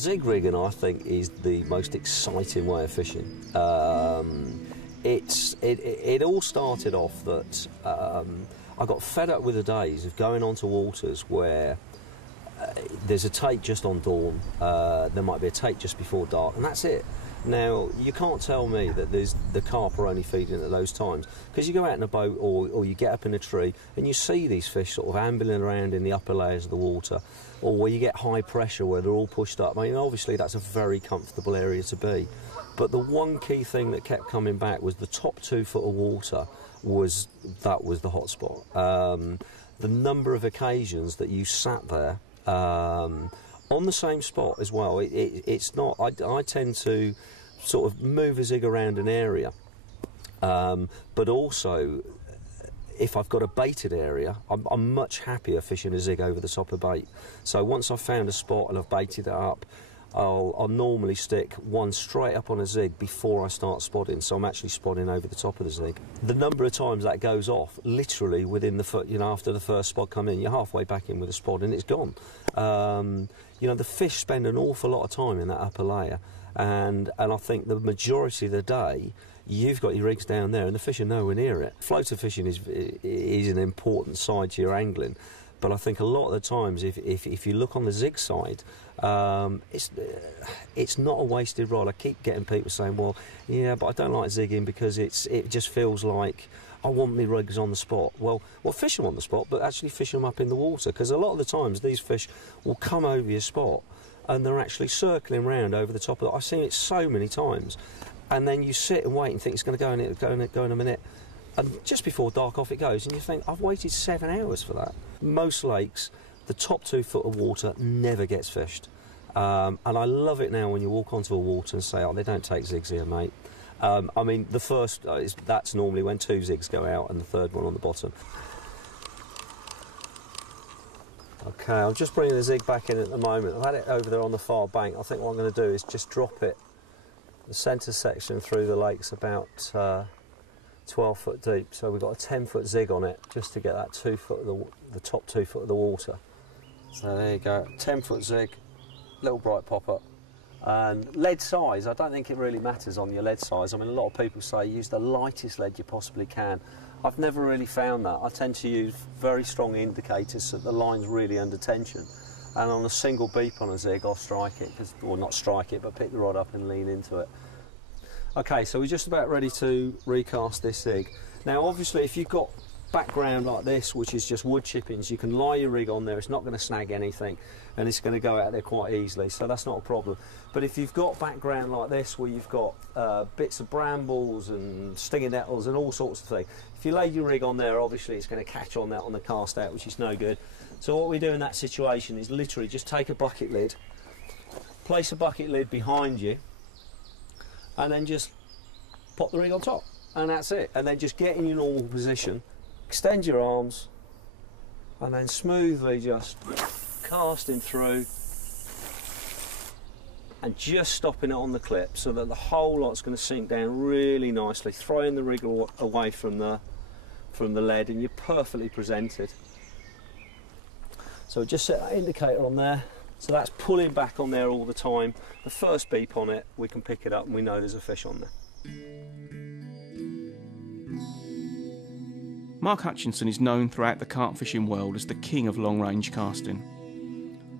Zig-rigging, I think, is the most exciting way of fishing. It all started off that I got fed up with the days of going onto waters where there's a take just on dawn, there might be a take just before dark, and that's it. Now, you can't tell me that the carp are only feeding at those times, because you go out in a boat or you get up in a tree and you see these fish sort of ambling around in the upper layers of the water, or where you get high pressure where they're all pushed up. I mean, obviously that's a very comfortable area to be, but the one key thing that kept coming back was the top 2 foot of water was the hot spot. The number of occasions that you sat there on the same spot as well. It's not. I tend to sort of move a zig around an area, but also if I've got a baited area, I'm much happier fishing a zig over the top of bait. So once I've found a spot and I've baited it up, I'll normally stick one straight up on a zig before I start spodding, so I'm actually spodding over the top of the zig. The number of times that goes off, literally within the after the first spod come in, you're halfway back in with a spod and it's gone. The fish spend an awful lot of time in that upper layer, and I think the majority of the day you've got your rigs down there and the fish are nowhere near it. Floater fishing is an important side to your angling, but I think a lot of the times if you look on the zig side, it's not a wasted rod. I keep getting people saying, well, yeah, but I don't like zigging because it just feels like I want my rigs on the spot. Well, fish them on the spot, but actually fish them up in the water, because a lot of the times these fish will come over your spot and they're actually circling round over the top of it. I've seen it so many times, and then you sit and wait and think it's going to go in a minute, and just before dark off it goes, and you think, I've waited 7 hours for that. Most lakes, the top 2 foot of water never gets fished, and I love it now when you walk onto a water and say, oh, they don't take zigs here, mate. I mean, the first, that's normally when 2 zigs go out and the third one on the bottom. Okay, I'm just bringing the zig back in at the moment. I've had it over there on the far bank. I think what I'm going to do is just drop it, the centre section through the lake's about 12 foot deep, so we've got a 10 foot zig on it just to get that 2 foot of the top 2 foot of the water. So there you go, 10 foot zig, little bright pop-up. And lead size, I don't think it really matters on your lead size. I mean, a lot of people say use the lightest lead you possibly can. I've never really found that. I tend to use very strong indicators so that the line's really under tension. And on a single beep on a zig, I'll strike it, or not strike it, but pick the rod up and lean into it. Okay, so we're just about ready to recast this zig. Now, obviously, if you've got background like this, which is just wood chippings, you can lie your rig on there, it's not going to snag anything, and it's going to go out there quite easily, so that's not a problem. But if you've got background like this, where you've got bits of brambles and stinging nettles and all sorts of things, if you lay your rig on there, obviously it's going to catch on that on the cast out, which is no good. So what we do in that situation is literally just take a bucket lid, place a bucket lid behind you, and then just pop the rig on top, and that's it. And then just get in your normal position, extend your arms, and then smoothly just casting through and just stopping it on the clip so that the whole lot's going to sink down really nicely, throwing the rig away from the lead, and you're perfectly presented. So just set that indicator on there, so that's pulling back on there all the time. The first beep on it, we can pick it up and we know there's a fish on there. Mark Hutchinson is known throughout the carp fishing world as the king of long-range casting.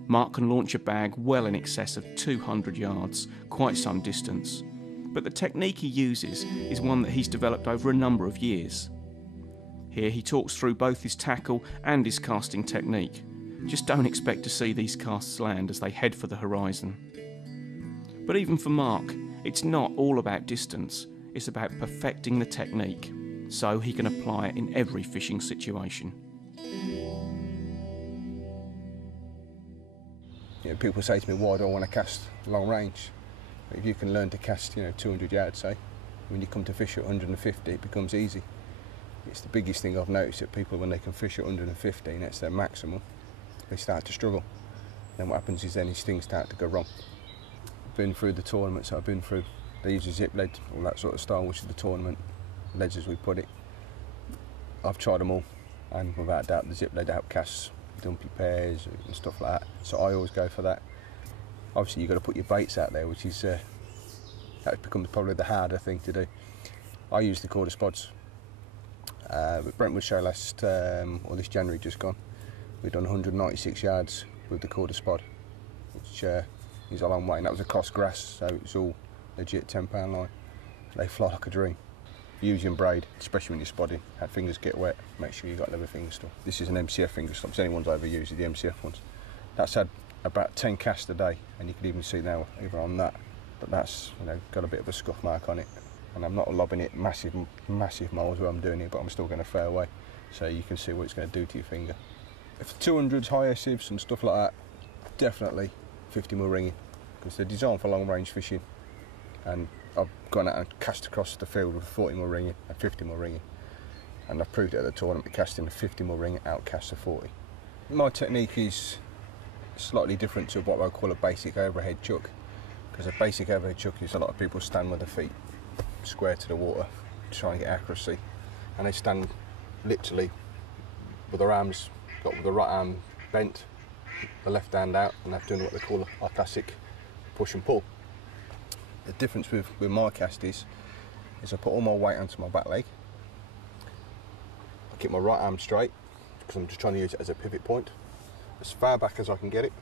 Mark can launch a bag well in excess of 200 yards, quite some distance. But the technique he uses is one that he's developed over a number of years. Here he talks through both his tackle and his casting technique. Just don't expect to see these casts land as they head for the horizon. But even for Mark, it's not all about distance, it's about perfecting the technique, so he can apply it in every fishing situation. You know, people say to me, why do I want to cast long range? If you can learn to cast 200 yards, say, when you come to fish at 150, it becomes easy. It's the biggest thing I've noticed, that people, when they can fish at 150 and that's their maximum, they start to struggle. Then what happens is these things start to go wrong. I've been through the tournaments I've been through. They use a zip lead, all that sort of style, which is the tournament leads as we put it. I've tried them all, and without doubt the zip lead outcasts dumpy pairs and stuff like that. So I always go for that. Obviously you've got to put your baits out there, which is that becomes probably the harder thing to do. I use the quarter spods. At Brentwood Show last, or this January just gone, we've done 196 yards with the quarter spod, which is a long way, and that was across grass, so it's all legit 10-pound line. They fly like a dream. Use your braid, especially when you're spodding. Our fingers get wet, make sure you've got leather finger stop. This is an MCF finger stop, so anyone's overused the MCF ones. That's had about 10 casts a day, and you can even see now even on that, but that's, you know, got a bit of a scuff mark on it. And I'm not lobbing it massive miles where I'm doing it, but I'm still going a fair way, so you can see what it's going to do to your finger. If 200s, high SIVs and stuff like that, definitely 50mm ringing, because they're designed for long range fishing, and I've gone out and cast across the field with 40mm ringing and 50mm ringing, and I've proved it at the tournament, casting a 50mm ring outcasts a 40. My technique is slightly different to what I call a basic overhead chuck, because a basic overhead chuck is a lot of people stand with their feet square to the water to try and get accuracy, and they stand literally with their arms, got with the right arm bent, the left hand out, and they're doing what they call a classic push and pull. The difference with my cast is I put all my weight onto my back leg, I keep my right arm straight because I'm just trying to use it as a pivot point, as far back as I can get it,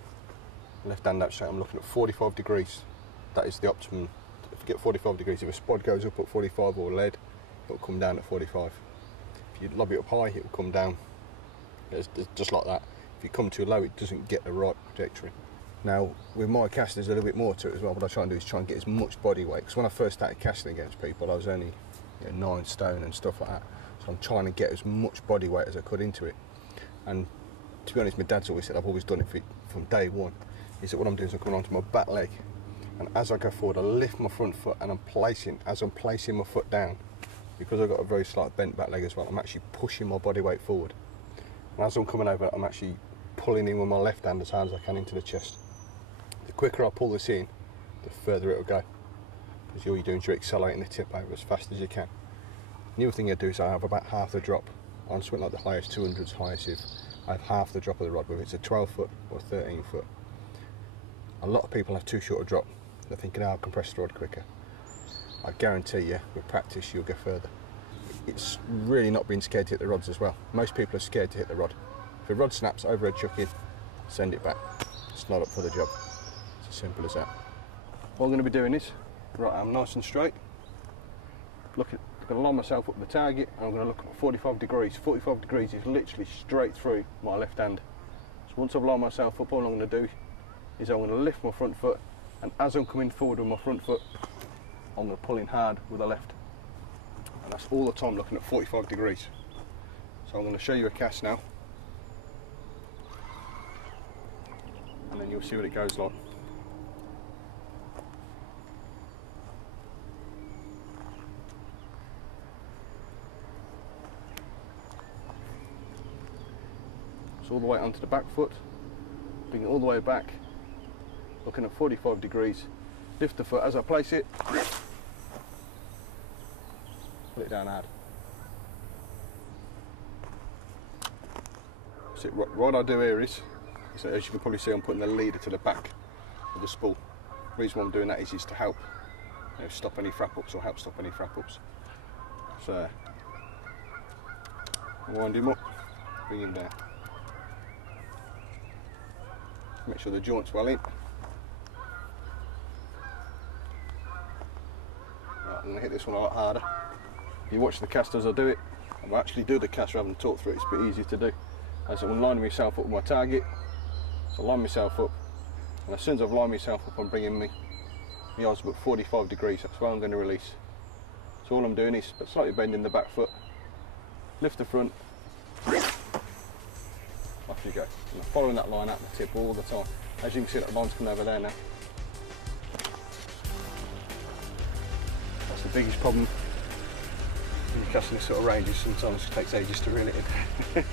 left hand out straight. I'm looking at 45 degrees, that is the optimum. If you get 45 degrees, if a spod goes up at 45 or lead, it will come down at 45. If you lob it up high, it will come down. It's just like that. If you come too low, it doesn't get the right trajectory. Now, with my cast, there's a little bit more to it as well. What I try and do is try and get as much body weight, because when I first started casting against people, I was only 9 stone and stuff like that. So I'm trying to get as much body weight as I could into it. And to be honest, my dad's always said, I've always done it from day one, is that what I'm doing is I'm coming onto my back leg, and as I go forward, I lift my front foot, and as I'm placing my foot down, because I've got a very slight bent back leg as well, I'm actually pushing my body weight forward. And as I'm coming over, I'm actually pulling in with my left hand as hard as I can into the chest. The quicker I pull this in, the further it'll go, because all you're doing is you're accelerating the tip over as fast as you can. The other thing I do is I have about half the drop on something like the highest 200s, highest if I have half the drop of the rod, whether it's a 12 foot or 13 foot. A lot of people have too short a drop. They're thinking, oh, I'll compress the rod quicker. I guarantee you, with practice, you'll go further. It's really not being scared to hit the rods as well. Most people are scared to hit the rod. If the rod snaps, overhead chuck in, send it back. It's not up for the job. It's as simple as that. What I'm going to be doing is, right arm nice and straight. I'm going to line myself up with the target, and I'm going to look at 45 degrees. 45 degrees is literally straight through my left hand. So once I've lined myself up, all I'm going to do is I'm going to lift my front foot, and as I'm coming forward with my front foot, I'm going to pull in hard with the left. And that's all the time looking at 45 degrees. So I'm going to show you a cast now, and then you'll see what it goes like. So all the way onto the back foot, bring it all the way back, looking at 45 degrees, lift the foot as I place it, pull it down hard. So what I do here is, so as you can probably see, I'm putting the leader to the back of the spool. The reason why I'm doing that is to help stop any frap ups or help stop any frap ups. So wind him up, bring him down. Make sure the joint's well in. Right, I'm going to hit this one a lot harder. If you watch the cast as I do it, I'll actually do the cast rather than talk through it. It's a bit easier to do. As I'm lining myself up with my target, so I line myself up, and as soon as I've lined myself up, I'm bringing my eyes about 45 degrees. That's where I'm going to release. So all I'm doing is slightly bending the back foot, lift the front, off you go. And I'm following that line out the tip all the time. As you can see, that line's coming over there now. That's the biggest problem when you're casting this sort of range, is sometimes it takes ages to reel it in.